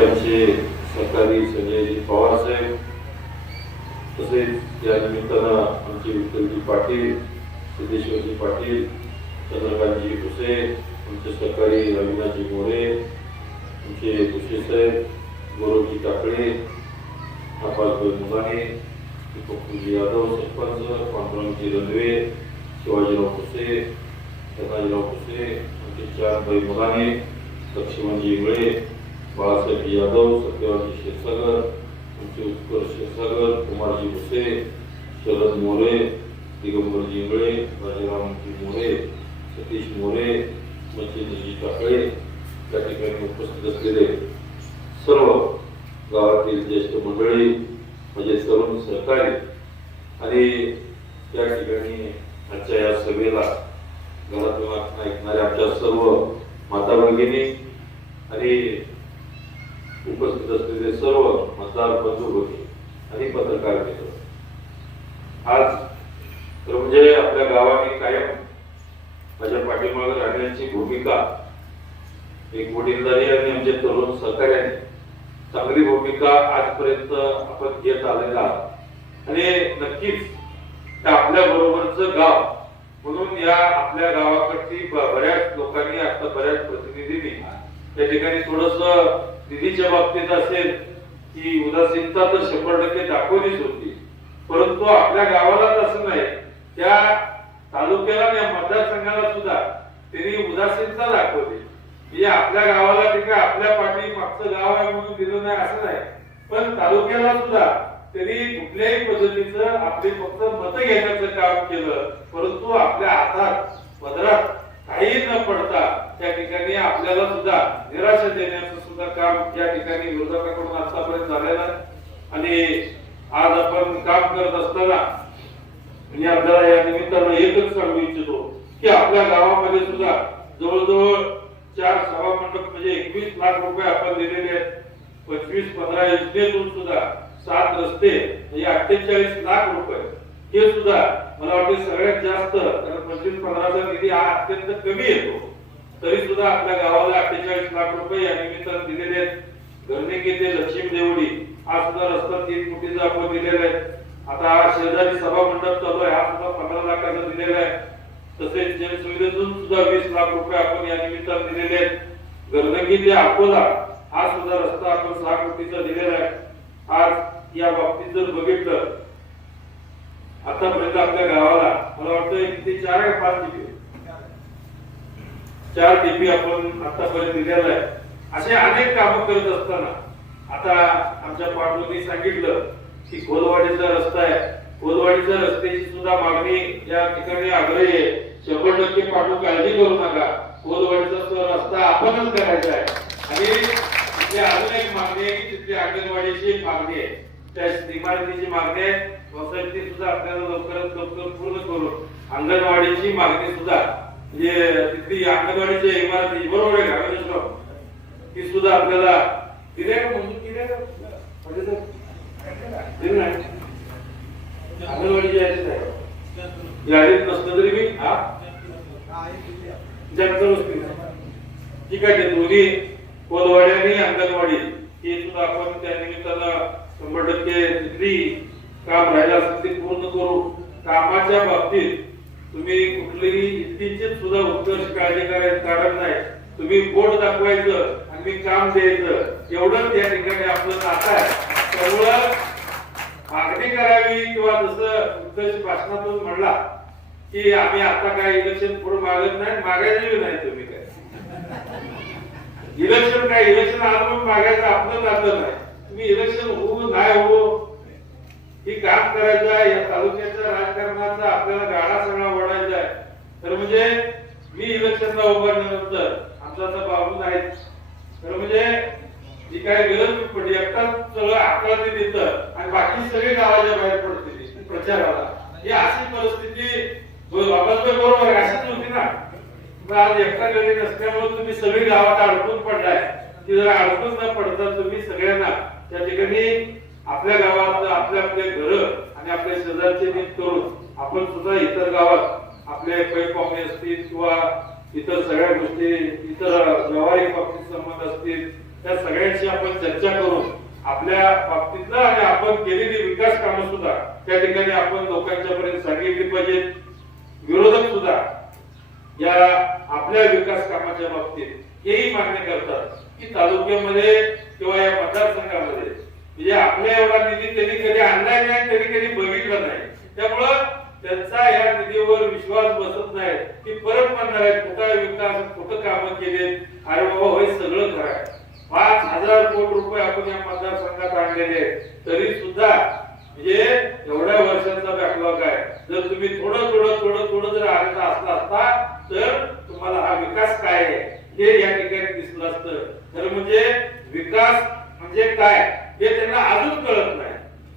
आमचे सहकारी संजयजी पवार साहेब, तसेच या निमित्तानं आमचे विठ्ठलजी पाटील, सिद्धेश्वरजी पाटील, चंद्रकांतजी भुसे, आमचे सहकारी रविनाथजी मोरे, आमचे भुसे साहेब, गौरवजी टाकळे, आपासभाई मुलाने, दीपकजी यादव सरपंच, पांडुरंगजी रणवे, शिवाजीराव भुसे, धनाजीराव भुसे, आमचे चारभाई मुलाने, लक्ष्मणजी इंगळे, बाळासाहेब यादव, सत्यवाजी क्षीरसागर, आमचे उत्कर्ष क्षीरसागर, कुमारजी भुसे, शरद मोरे, दिगंबरजी इंगळे, राजारामजी मोरे, सतीश मोरे, मच्छिंद्रजी टाकळे, या ठिकाणी उपस्थित असलेले सर्व गावातील ज्येष्ठ मंडळी, म्हणजे तरुण सहकारी आणि या ठिकाणी आजच्या या सभेला घरातून ऐकणाऱ्या आमच्या सर्व माता भगिनी आणि उपस्थित असलेले सर्व मतदार बंधू भगिनी आणि पत्रकार मित्र, आज तर म्हणजे आपल्या गावाने कायम माझ्या पाठीमागे राहण्याची भूमिका एक वडीलधारी आणि आमच्या तरुण सहकार्याने चांगली भूमिका आजपर्यंत आपण घेत आलेला आणि नक्कीच आपल्या बरोबरचं गाव म्हणून या आपल्या गावाकडची बऱ्याच लोकांनी आता बऱ्याच प्रतिनिधींनी त्या ठिकाणी थोडस निधीच्या बाबतीत असेल की उदासीनता तर 100% दाखवलीच होती, परंतु आपल्या गावालाच असं नाही, त्या तालुक्याला या मतदारसंघाला सुद्धा त्यांनी उदासीनता दाखवली. म्हणजे आपल्या गावाला ठीक आहे, आपल्या पाठी मागचं गाव आहे म्हणून दिलं नाही असं नाही, पण तालुक्याला सुद्धा त्यांनी कुठल्याही पद्धतीचं आपले फक्त मत घेण्याचं काम केलं, परंतु आपल्या हातात पदरात काही न पडता त्या ठिकाणी आपल्याला सुद्धा निराशा देण्याचं सुद्धा काम या ठिकाणी विरोधकाकडून आतापर्यंत झालेलं आहे. आणि आज आपण काम करत असताना मी आपल्याला या निमित्तानं एकच सांगू इच्छितो की आपल्या गावामध्ये सुद्धा जवळजवळ 4 सभा मंडप म्हणजे 21 लाख रुपये आपण दिलेले आहेत. 25-15 योजनेतून सुद्धा 7 रस्ते म्हणजे 48 लाख रुपये, हे सुद्धा मला वाटते सगळ्यात जास्त, कारण 25-15चा निधी हा अत्यंत कमी येतो, तरी सुद्धा आपल्या गावाला 48 लाख रुपये या निमित्तानं दिलेले आहेत. घरनिकी ते लक्ष्मी देवडी हा सुद्धा रस्ता 3 कोटीचा आपण दिलेला आहे. आता शेजारी सभा मंडप चालू आहे, हा सुद्धा 15 लाखाचा दिलेला आहे. तसेच जनसुविधेतून सुद्धा 20 लाख रुपये आपण या निमित्तानं दिलेले आहेत. घरनिकी ते अकोला हा सुद्धा रस्ता आपण 6 कोटीचा दिलेला आहे. आज या बाबतीत जर बघितलं आतापर्यंत आपल्या गावाला मला वाटतं किती 4 का 5 टीपी 4 टीपी आपण आतापर्यंत दिलेला आहे. असे अनेक कामं करत असताना आता आमच्या पाटलांनी सांगितलं की खोलवाडीचा रस्ता आहे, खोलवाडीच्या रस्त्याची सुद्धा मागणी या ठिकाणी आग्रही आहे. 100% पाटू काळजी करू नका, खोलवाडीचा रस्ता आपणच करायचा आहे. आणि तिथे अजून एक मागणी आहे की तिथे अंगणवाडीची एक मागणी आहे, त्या इमारतीची मागणी आहे, ती सुद्धा आपल्याला लवकरात लवकर पूर्ण करून अंगणवाडीची मागणी सुद्धा म्हणजे तिथली अंगणवाडीच्या इमारती बरोबर आहे का ती सुद्धा आपल्याला दिल्या का मंजूर केल्या का अंगणवाडीची यादीत नसतं तरी मी ठीक आहे. दोन्ही कोलवाडी आणि अंगणवाडी हे सुद्धा आपण त्या निमित्तानं 100% तिथली काम राहिलं असेल ते पूर्ण करू. कामाच्या बाबतीत तुम्ही कुठलीही इतकीच सुद्धा उत्कर्ष काळजी करायचं कारण नाही. तुम्ही बोट दाखवायचं आणि मी काम द्यायचं एवढंच या ठिकाणी आपलं नातं आहे. त्यामुळं मागणी करावी किंवा जसं उत्कर्ष भाषणातून म्हणला की आम्ही आता काय इलेक्शन पुढे मागत नाही, मागायचं नाही. तुम्ही काय इलेक्शन काय इलेक्शन आलं मागायचं आपलं नातं नाही. तुम्ही इलेक्शन होऊ नाही हो ही काम करायचं आहे. या तालुक्याच्या राजकारणाचा आपल्याला गाडा सगळा ओढायचा आहे. तर म्हणजे मी इलेक्शनला उभारल्यानंतर आमचा आता बाबू नाही, तर म्हणजे जी काय गरज पडली एकटाच सगळं आकडा ते देतं आणि बाकी सगळे गावाच्या बाहेर पडतील प्रचाराला. ही अशी परिस्थिती बरोबर अशीच होती ना. आज एकटा गडी नसल्यामुळे तुम्ही सगळी गावात अडकून पडलाय. की जर अडकून न पडता तुम्ही सगळ्यांना त्या ठिकाणी आपल्या गावात आपले आपले घर आणि आपल्या शेजारचे नीट करून आपण सुद्धा इतर गावात आपले पै पाहुणे असतील किंवा इतर सगळ्या गोष्टी इतर व्यावहारिक बाबतीत संबंध असतील त्या सगळ्यांशी आपण चर्चा करून आपल्या बाबतीतलं आणि आपण केलेली विकास कामं सुद्धा त्या ठिकाणी आपण लोकांच्या पर्यंत सांगितली पाहिजेत. विरोधक सुद्धा या आपल्या विकास कामाच्या बाबतीत हेही मान्य करतात की तालुक्यामध्ये किंवा या मतदारसंघामध्ये म्हणजे आपल्या एवढा निधी त्यांनी कधी आणलाय नाही, त्यांनी कधी बघितलं नाही. त्यामुळं त्यांचा या निधीवर विश्वास बसत नाही की परत म्हणणार आहे कुठं विकास कुठं कामं केले. अरे बाबा होय सगळं खरं 5,000 कोटी रुपये आपण या मतदारसंघात आणलेले तरी सुद्धा म्हणजे एवढ्या वर्षांचा बॅकलॉग आहे. जर तुम्ही थोडं थोडं थोडं थोडं जर आणत असला असता तर तुम्हाला हा विकास काय आहे हे या ठिकाणी दिसलं असतं. तर म्हणजे विकास म्हणजे काय हे त्यांना अजून कळत नाही,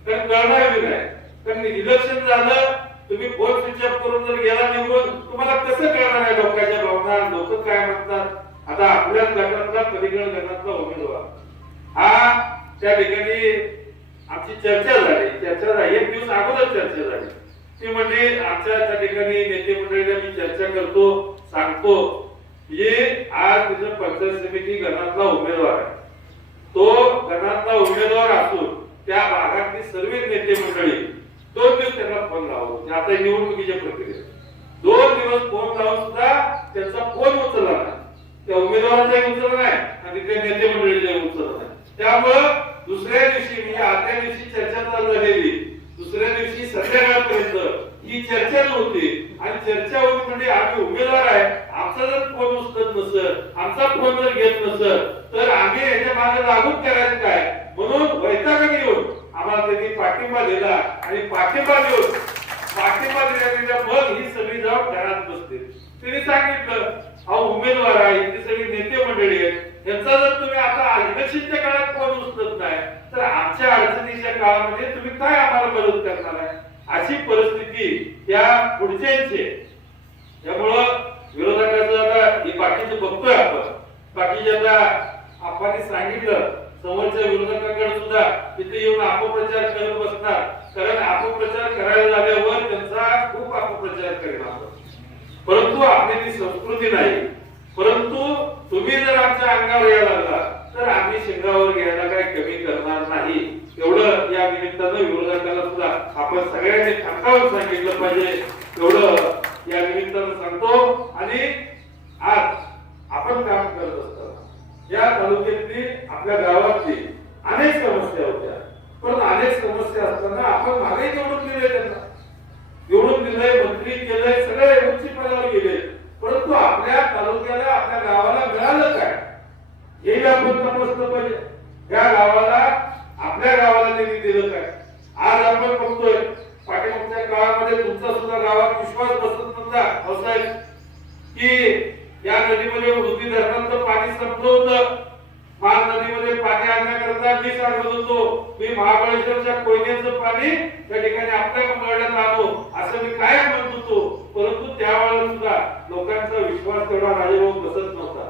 कारण कळणार नाही. कारण इलेक्शन झालं तुम्ही फोन स्विच ऑफ करून जर गेला निवडून तुम्हाला कसं कळणार आहे लोकांच्या भावना, लोक काय म्हणतात. आता आपल्या गटातला पलीकडे गटातला उमेदवार हा त्या ठिकाणी आमची चर्चा झाली एक दिवस अगोदर चर्चा झाली. ती म्हणजे आमच्या त्या ठिकाणी नेते मंडळीला मी चर्चा करतो सांगतो की आज तिथं पंचायत समिती गणातला उमेदवार आहे. तो गणातला उमेदवार असून त्या भागातली सर्व नेते मंडळी 2 दिवस त्यांना फोन लावून आता निवडणुकीच्या प्रक्रियेत 2 दिवस फोन लावून सुद्धा त्यांचा फोन उचलला नाही. त्या उमेदवाराचाही उचलला नाही आणि त्या नेते मंडळीचाही उचलला नाही. त्यामुळं दुसऱ्या दिवशी म्हणजे आदल्या दिवशी चर्चा चालू झालेली, दुसऱ्या दिवशी संध्याकाळपर्यंत ही चर्चा होती आणि चर्चा होती म्हणजे आम्ही उमेदवार आहे, आमचा जर फोन उचलत नसत, आमचा फोन जर घेत नसत तर आम्ही याच्या मागे लागून करायचं काय म्हणून वैतागाने येऊन आम्हाला त्यांनी पाठिंबा दिला आणि पाठिंबा दिल्यानंतर मग ही सगळी जाऊन घरात बसते. त्यांनी सांगितलं हा उमेदवार आहे, इथे सगळी नेते मंडळी आहेत, यांचा जर तुम्ही आता इलेक्शनच्या काळात फोन उचलत नाही तर आमच्या अडचणीच्या काळामध्ये तुम्ही काय आम्हाला मदत करणार आहे. अशी परिस्थिती या पुढच्यांची. त्यामुळं विरोधकाचं आता हे बाकीचं बघतोय आपण, बाकीचे आता आपण सांगितलं समोरच्या विरोधकांकडे सुद्धा तिथे येऊन अपप्रचार करत बसणार, कारण अपप्रचार करायला झाल्यावर त्यांचा खूप अपप्रचार करणार. परंतु आपली ती संस्कृती नाही. परंतु तुम्ही जर आमच्या अंगावर यायला लागला तर आम्ही शिंगावर घ्यायला काही कमी करणार नाही. एवढं या निमित्तानं विरोधकाला सुद्धा आपण सगळ्यांनी ठणकावून सांगितलं पाहिजे. एवढं या निमित्तानं सांगतो. आणि आज आपण काम करत असताना या तालुक्यातली आपल्या गावातली अनेक समस्या होत्या, पण अनेक समस्या असताना आपण मागे निवडून दिले, त्यांना निवडून दिलंय, मंत्री केलंय, सगळे उच्च पदावर गेले, परंतु आपल्या तालुक्याला आपल्या गावाला मिळालं काय हे आपण तपासलं पाहिजे. या गावाला आपल्या गावाला त्यांनी दिलं काय. आज आपण बघतोय पाठीमागच्या काळामध्ये तुमचा सुद्धा गावात विश्वास बसत नव्हता पावसाळ्यात की या नदीमध्ये वृद्धी धरणाचं पाणी संपलं होतं. मान नदीमध्ये पाणी आणण्याकरता मी सांगत होतो मी महाबळेश्वरच्या कोयनेचं पाणी त्या ठिकाणी आपल्या मंगळवाड्यात आणू असं मी काय म्हणत होतो. परंतु त्यावेळेला सुद्धा लोकांचा विश्वास तेवढा माझ्यावर बसत नव्हता.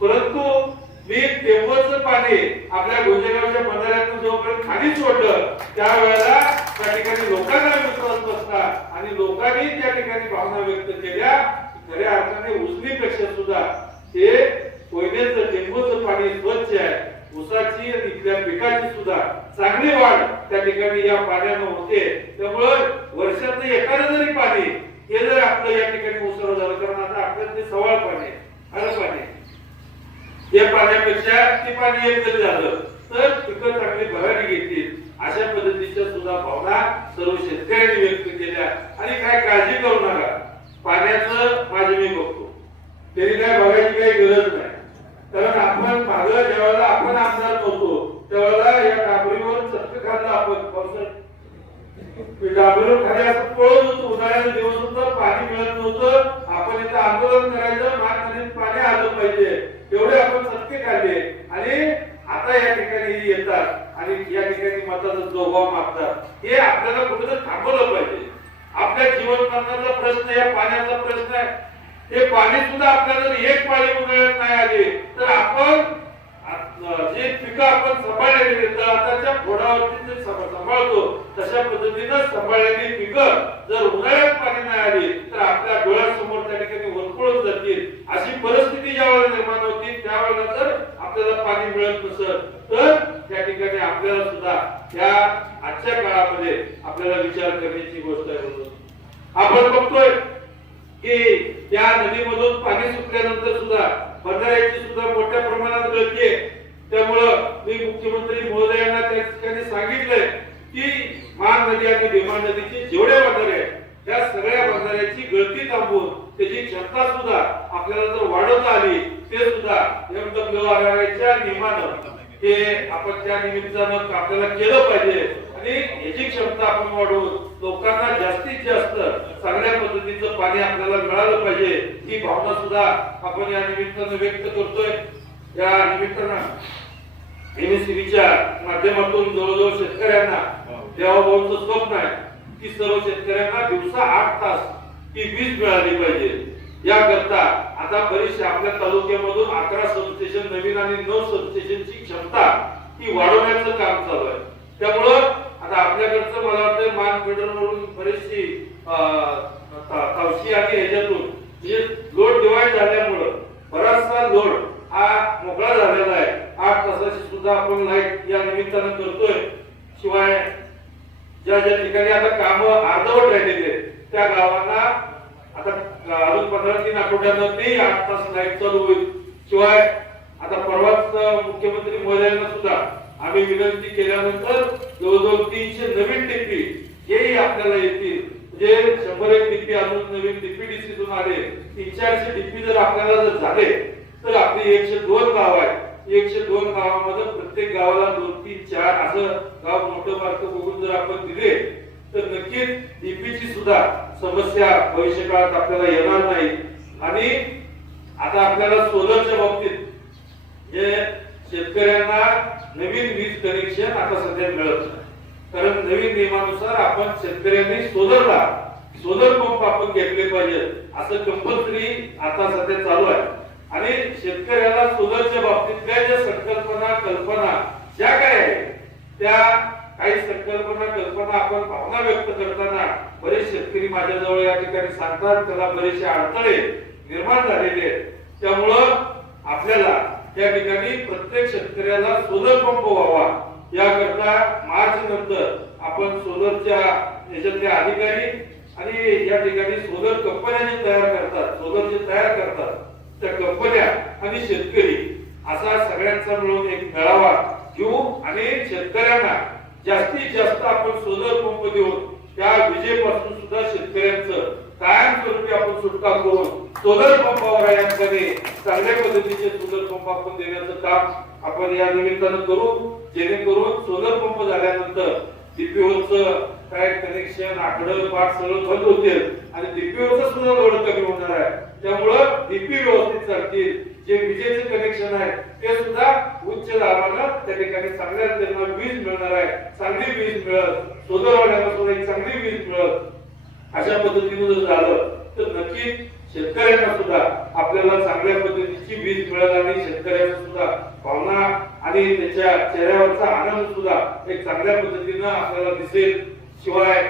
परंतु मी तेव्हाचं पाणी आपल्या गोजेगावच्या बंधाऱ्यातून जोपर्यंत खाली सोडलं त्यावेळेला त्या ठिकाणी लोकांना विश्वास बसला आणि लोकांनी त्या ठिकाणी भावना व्यक्त केल्या. खऱ्या अर्थाने उजनीपेक्षा सुद्धा ते कोयनेचं टेंबूचं पाणी स्वच्छ आहे. ऊसाची आणि इथल्या पिकाची सुद्धा चांगली वाढ त्या ठिकाणी या पाण्यानं होते. त्यामुळं वर्षात एखादं जरी पाणी हे जर आपलं या ठिकाणी उसळ झालं, कारण आता आपल्यात ते सवाळ पाणी हर पाणी या पाण्यापेक्षा ते पाणी एक जरी झालं तर पिकं चांगली भरारी घेतील. अशा पद्धतीच्या सुद्धा भावना सर्व शेतकऱ्यांनी व्यक्त केल्या. आणि काय काळजी करू नका, पाण्याचं माझे मी बघतो, तरी काय बघायची काही गरज नाही. कारण आपण मागं ज्यावेळेला आपण आमदार नव्हतो त्यावेळेला या डाबरीवर चटक खाल्लं आपण पावसात, डाबरीवर खाली असं पळत होतो. उन्हाळ्याचा दिवस होता, पाणी मिळत नव्हतं, आपण इथं आंदोलन करायचं, मानधनीत पाणी आलं पाहिजे एवढे आपण चटके काढले. आणि आता या ठिकाणी येतात आणि या ठिकाणी मताचा जोगवा मागतात. हे आपल्याला कुठेतरी थांबवलं पाहिजे. आपल्या जीवन मरणाचा प्रश्न या पाण्याचा प्रश्न आहे. हे पाणी सुद्धा आपल्याला जर एक पाळी उन्हाळ्यात नाही आली तर आपण जे पिकं आपण सांभाळलेली तळाच्या फोडावरती जे सांभाळतो तशा पद्धतीनं सांभाळलेली पिकं जर उन्हाळ्यात पाणी नाही आली तर आपल्या डोळ्यासमोर त्या ठिकाणी वरपळून जातील. अशी परिस्थिती ज्यावेळेला निर्माण होती त्यावेळेला जर आपल्याला पाणी मिळत नसत तर त्या ठिकाणी आपल्याला सुद्धा या आजच्या काळामध्ये आपल्याला विचार करण्याची गोष्ट आहे. म्हणून आपण बघतोय की त्या नदीमधून पाणी सुटल्यानंतर सुद्धा बंधाऱ्याची सुद्धा मोठ्या प्रमाणात गळती आहे. त्यामुळं मी मुख्यमंत्री महोदयांना त्या ठिकाणी सांगितलंय की मान नदी आणि भीमा नदीचे जेवढे बंधारे आहेत त्या सगळ्या बंधाऱ्याची गळती थांबवून त्याची क्षमता सुद्धा आपल्याला जर वाढवता आली ते सुद्धा MWRच्या नियमानं हे आपण त्या निमित्तानं आपल्याला केलं पाहिजे आणि याची क्षमता आपण वाढवून लोकांना जास्तीत जास्त चांगल्या पद्धतीचं पाणी आपल्याला मिळालं पाहिजे ही भावना सुद्धा आपण या निमित्तानं व्यक्त करतोय. या निमित्तानं MSCBच्या माध्यमातून जवळजवळ शेतकऱ्यांना देवाभाऊचं स्वप्न आहे की सर्व शेतकऱ्यांना दिवसा 8 तास ही वीज मिळाली पाहिजे. याकरता आता बरीचशी आपल्या तालुक्यामधून 11 सबस्टेशन नवीन आणि 9 सबस्टेशनची क्षमता ही वाढवण्याचं काम चालू आहे. त्यामुळं आता आपल्याकडचं मला वाटतं मान फेडरवरून बरीचशी तावशी आणि ह्याच्यातून म्हणजे लोड डिवाइड झाल्यामुळं बराचसा लोड हा मोकळा झालेला आहे. 8 तासाची सुद्धा आपण लाईट या निमित्तानं करतोय. शिवाय ज्या ज्या ठिकाणी आता कामं अर्धवट राहिलेले त्या गावांना आता अजून 15-3 आठवड्यानं ते 8 तास लाईट चालू होईल. शिवाय आता परवाच मुख्यमंत्री महोदयांना सुद्धा आम्ही विनंती केल्यानंतर जवळजवळ 300 नवीन टीपी हेही आपल्याला येतील. म्हणजे 100-1 टीपी अजून नवीन DPDCतून आले 300-400 टीपी जर आपल्याला जर झाले तर आपली 102 गाव आहे. 102 गावामध्ये प्रत्येक गावाला 2-3-4 असं गाव मोठं बारकं बघून जर आपण दिले तर नक्कीच डीपीची सुद्धा समस्या भविष्य काळात आपल्याला येणार नाही. आणि आता आपल्याला सोलरच्या बाबतीत जे शेतकऱ्यांना नवीन वीज कनेक्शन आता सध्या मिळत नाही. कारण नवीन नियमानुसार आपण शेतकऱ्यांनी सोलर पंप आपण घेतले पाहिजे असं कंपल्सरी आता सध्या चालू आहे. आणि शेतकऱ्याला सोलरच्या बाबतीतल्या ज्या संकल्पना कल्पना ज्या काय आहेत त्या काही कल्पना आपण भावना व्यक्त करताना बरेच शेतकरी माझ्याजवळ या ठिकाणी सांगतात त्याला बरेचसे अडथळे निर्माण झालेले आहेत. त्यामुळं आपल्याला या ठिकाणी प्रत्येक शेतकऱ्याला सोलर पंप व्हावा याकरता मार्च नंतर आपण सोलरच्या याच्यातले अधिकारी आणि या ठिकाणी सोलर कंपन्या जे तयार करतात सोलर जे तयार करतात त्या कंपन्या आणि शेतकरी असा सगळ्यांचा मिळून एक मेळावा घेऊ आणि शेतकऱ्यांना जास्तीत जास्त आपण सोलर पंप देऊन त्या विजेपासून सुद्धा शेतकऱ्यांचं कायमस्वरूपी आपण सुटका करून सोलर पंपावर यांकडे चांगल्या पद्धतीचे सोलर पंप आपण देण्याचं काम आपण या निमित्तानं करू. जेणेकरून सोलर पंप झाल्यानंतर डीपीओचं काय कनेक्शन आकडं पाठ सगळं बंद होतील आणि डीपीओचं सुद्धा लोड कमी होणार आहे. त्यामुळं डीपी व्यवस्थित चालतील. जे विजेचे कनेक्शन आहे ते सुद्धा उच्च दाबानं त्या ठिकाणी चांगल्या त्यांना वीज मिळणार आहे. चांगली वीज मिळत सोलरवाल्यांना सुद्धा एक चांगली वीज मिळत अशा पद्धतीने जर झालं तर नक्की शेतकऱ्यांना सुद्धा आपल्याला चांगल्या पद्धतीची वीज मिळेल आणि शेतकऱ्यांना सुद्धा भावना आणि त्याच्या चेहऱ्यावरचा आनंद सुद्धा एक चांगल्या पद्धतीनं आपल्याला दिसेल. शिवाय